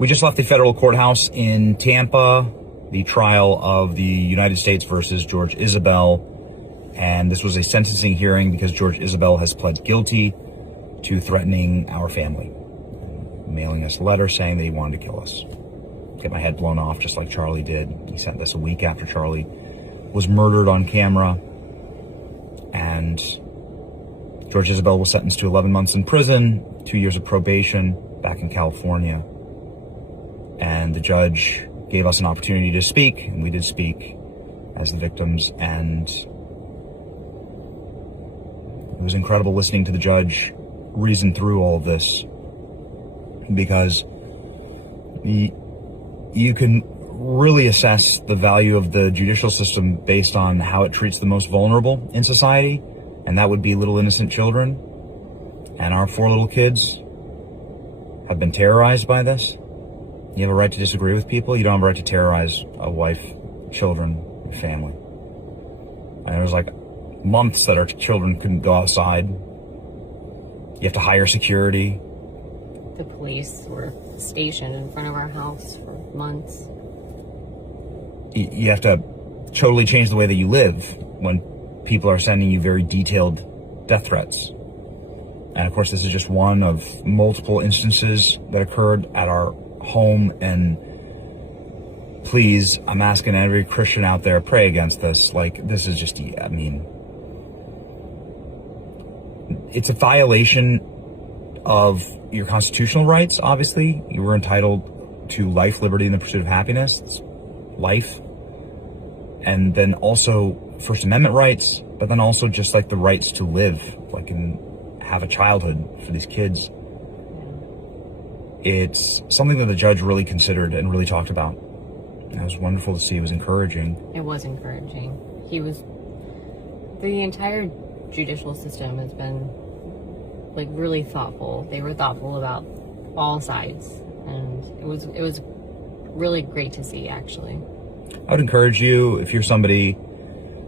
We just left the federal courthouse in Tampa, the trial of the United States versus George Isabel. And this was a sentencing hearing because George Isabel has pled guilty to threatening our family, mailing us a letter saying that he wanted to kill us, get my head blown off just like Charlie did. He sent this a week after Charlie was murdered on camera. And George Isabel was sentenced to 11 months in prison, 2 years of probation back in California. And the judge gave us an opportunity to speak, and we did speak as the victims. And it was incredible listening to the judge reason through all of this, because you can really assess the value of the judicial system based on how it treats the most vulnerable in society, and that would be little innocent children. And our 4 little kids have been terrorized by this. You have a right to disagree with people. You don't have a right to terrorize a wife, children, and family. And there was like months that our children couldn't go outside. You have to hire security. The police were stationed in front of our house for months. You have to totally change the way that you live when people are sending you very detailed death threats. And of course, this is just one of multiple instances that occurred at our home. And please, I'm asking every Christian out there, pray against this. Like, this is just, I mean, it's a violation of your constitutional rights. Obviously, you were entitled to life, liberty, and the pursuit of happiness. It's life. And then also First Amendment rights, but then also just like the rights to live, like, and have a childhood for these kids. It's something that the judge really considered and really talked about. And it was wonderful to see. It was encouraging. It was encouraging. The entire judicial system has been like really thoughtful. They were thoughtful about all sides, and it was really great to see, actually. I would encourage you, if you're somebody,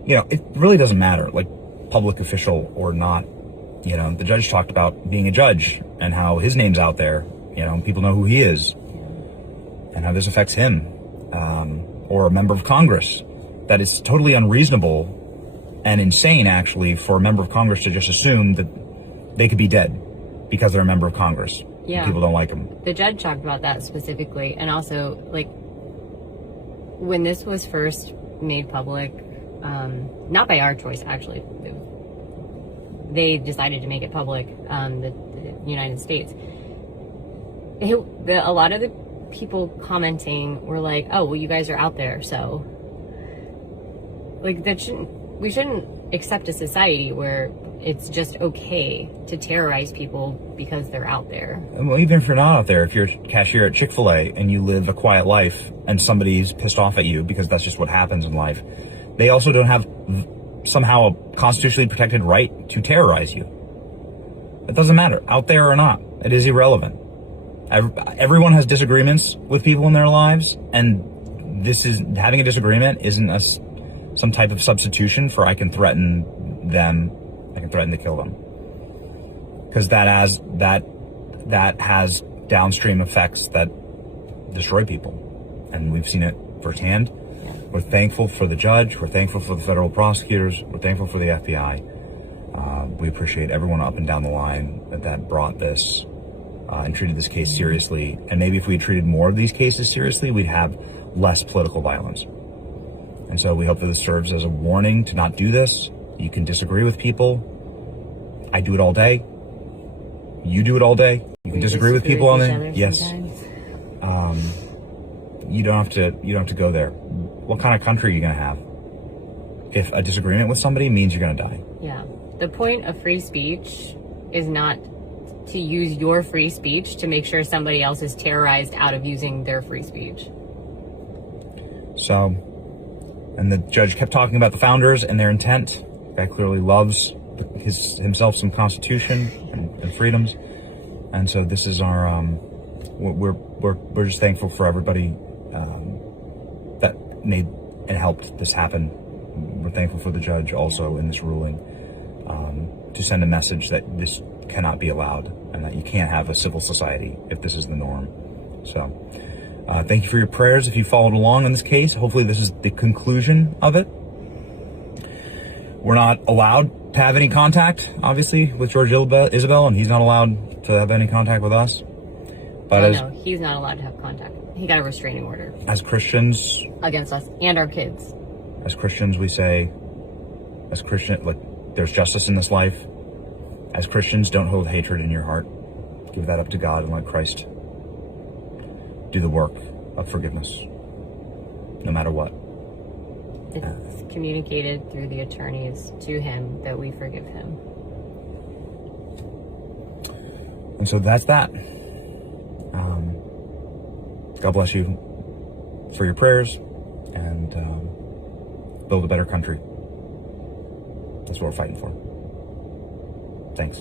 it really doesn't matter, like public official or not. The judge talked about being a judge and how his name's out there. People know who he is and how this affects him, or a member of Congress. That is totally unreasonable and insane, actually, for a member of Congress to just assume that they could be dead because they're a member of Congress. Yeah. People don't like them. The judge talked about that specifically. And also, like, when this was first made public, not by our choice, actually, they decided to make it public, the United States. A lot of the people commenting were like, "Oh, well, you guys are out there, so like we shouldn't accept a society where it's just okay to terrorize people because they're out there." Well, even if you're not out there, if you're a cashier at Chick-fil-A and you live a quiet life and somebody's pissed off at you because that's just what happens in life, they also don't have somehow a constitutionally protected right to terrorize you. It doesn't matter, out there or not. It is irrelevant. Everyone has disagreements with people in their lives, and having a disagreement isn't some type of substitution for I can threaten them, I can threaten to kill them, because that has downstream effects that destroy people, and we've seen it firsthand. We're thankful for the judge. We're thankful for the federal prosecutors. We're thankful for the FBI. We appreciate everyone up and down the line that brought this and treated this case seriously. And maybe if we had treated more of these cases seriously, we'd have less political violence. And so we hope that this serves as a warning to not do this. You can disagree with people. I do it all day. You do it all day. You can disagree with people on it. Yes. You don't have to go there. What kind of country are you going to have if a disagreement with somebody means you're going to die? Yeah. The point of free speech is not to use your free speech to make sure somebody else is terrorized out of using their free speech. So, and the judge kept talking about the founders and their intent. The guy clearly loves himself some Constitution and freedoms. And so this is our, we're just thankful for everybody that made and helped this happen. We're thankful for the judge also in this ruling to send a message that this cannot be allowed and that you can't have a civil society if this is the norm. So thank you for your prayers if you followed along in this case. Hopefully this is the conclusion of it. We're not allowed to have any contact, obviously, with George Isabel, and he's not allowed to have any contact with us. But no, he's not allowed to have contact. He got a restraining order as Christians, against us and our kids. As Christians, we say, as Christian, like, there's justice in this life. As Christians, don't hold hatred in your heart. Give that up to God and let Christ do the work of forgiveness, no matter what. It's communicated through the attorneys to him that we forgive him. And so that's that. God bless you for your prayers, and build a better country. That's what we're fighting for. Thanks.